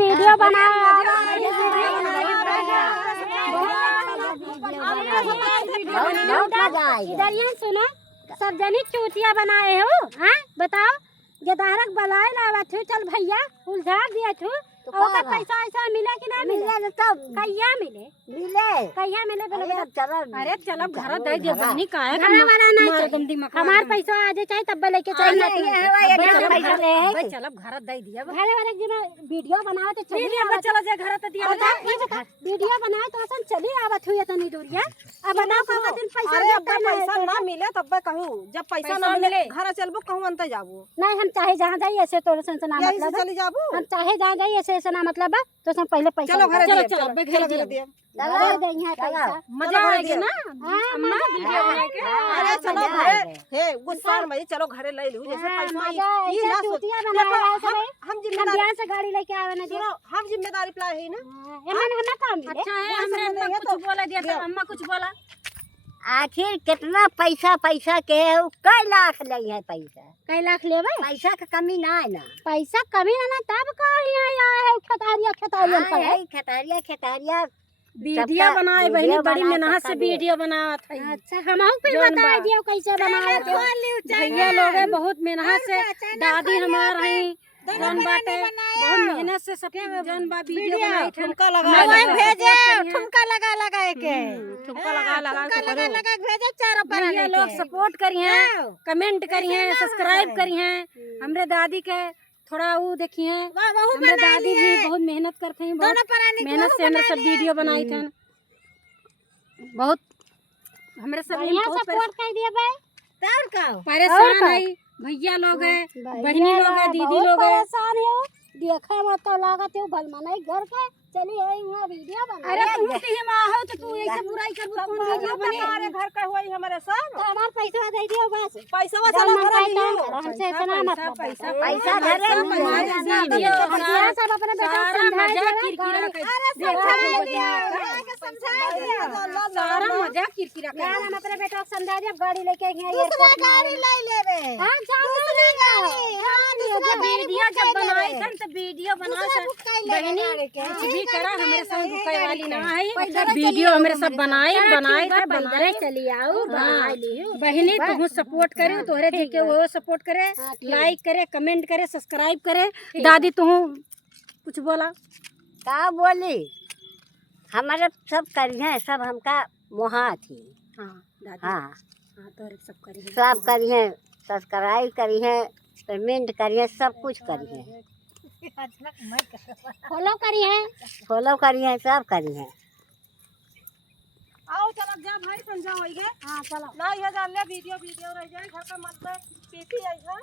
Video बनाओ। इधर यहाँ सुनो, सब जनी चूतिया बनाए हो। हाँ बताओ, गेदारक बलाए लावा थू, चल भैया उलझा दिया थू। और पैसा ऐसा मिला कि नहीं मिले? तब कहिया मिले? कहिया मिले बोलो बेटा? चलो, अरे चलो घर दे दे बनी का है, घर वाला नहीं चाहिए, हमार पैसा आ जाए चाहे तब लेके चाहिए। चलो घर दे दिया, घर वाले दिन वीडियो बनाओ तो चलिए। अब चलो जे घर त दिया बता, वीडियो बनाओ तो असन चली आवत हुई तनी दूरिया। अब बताओ कब दिन पैसा ना मिले तब कहूं, जब पैसा ना मिले घर चलबो कहूं अंत जाबो। नहीं हम चाहे जहां जाई ऐसे तो संसना मतलब चली जाबो, हम चाहे जहां जाई ऐसे ना मतलब तो सब पहले पैसा चलो घर चलो चलो घर दे दिया, लगा दे यहां पैसा, मजा आएगी ना अम्मा वीडियो बना के। अरे चलो घरे हे गुस्सा मत, चलो घरे ले लूं जैसे पैसा ये ना चूतिया बनाया है। हम जिम्मेदारी से गाड़ी लेके आवे ना, सुनो हम जिम्मेदारी प्लान है ना, एमन हम काम मिले। अच्छा है, हमने अम्मा कुछ बोला दिया था, अम्मा कुछ बोला। आखिर कितना पैसा के है, कई लाख ले है पैसा, कई लाख लेवे? पैसा का कमी ना है ना, पैसा कमी ना तब कहीं आया है खतारिया वीडियो बनाए बहनी, बड़ी मेहनत से वीडियो बनावत है। अच्छा हम फिर बता दियो कैसे बनाए भैया लोग है बहुत मेहनत से, दादी हमार है जौन बाटे बहुत मेहनत से सब जौन बा वीडियो बनाई, ठुमका लगा भेजे, ठुमका लगा के ठुमका लगा के भेजे, 4 रुपया भैया लोग सपोर्ट करिए, कमेंट करिए, सब्सक्राइब करिए। हमरे दादी के थोड़ा वो देखिए, हमरे दादी भी बहुत मेहनत करते हैं, बहुत मेहनत से हमरे सब वीडियो बनाई थे, बहुत हमरे सब सपोर्ट कर दिया भाई। परेशान है, भैया लोग है, बहनी लोग है, दीदी लोग है। परेशान हो देखा मत तो लागत हो भल मनाई घर के चली है वहां वीडियो बना। अरे तू ही मां हो तो तू ऐसे बुराई कर, कौन वीडियो बने? हमारे घर का हुई हमारे सब, तो हमार पैसा दे दियो बस, पैसा चलो घर लियो, हमसे इतना मत पैसा घर वीडियो सब अपने बेटा मजा किरकिरा सारा मजा किरकिरा कर। हम अपने बेटा को समझा दिया, गाड़ी लेके गए एयरपोर्ट गाड़ी ले लेबे। हां वीडियो जब बनाई थन तो वीडियो बना बहनी कुछ भी करा हमारे संग रुकने वाली ना है, वीडियो हमारे सब बनाए बनाए चली आओ बहनी। तुम सपोर्ट करे, तोहरे देख के वो सपोर्ट करे, लाइक करे, कमेंट करे, सब्सक्राइब करे। दादी तुम कुछ बोला? का बोली, हमारे सब करिए, सब हमका मोहा थी। हाँ दादी, हाँ तोहरे सब करिए, सब करिए, सब्सक्राइब करिए, पेमेंट करिए, सब कुछ करिए, फॉलो करिए, सब करिए। आओ चलो जा भाई समझा होइगे। हां चलो ना ये जान ले वीडियो रह जाए घर का मतलब पीती आई है।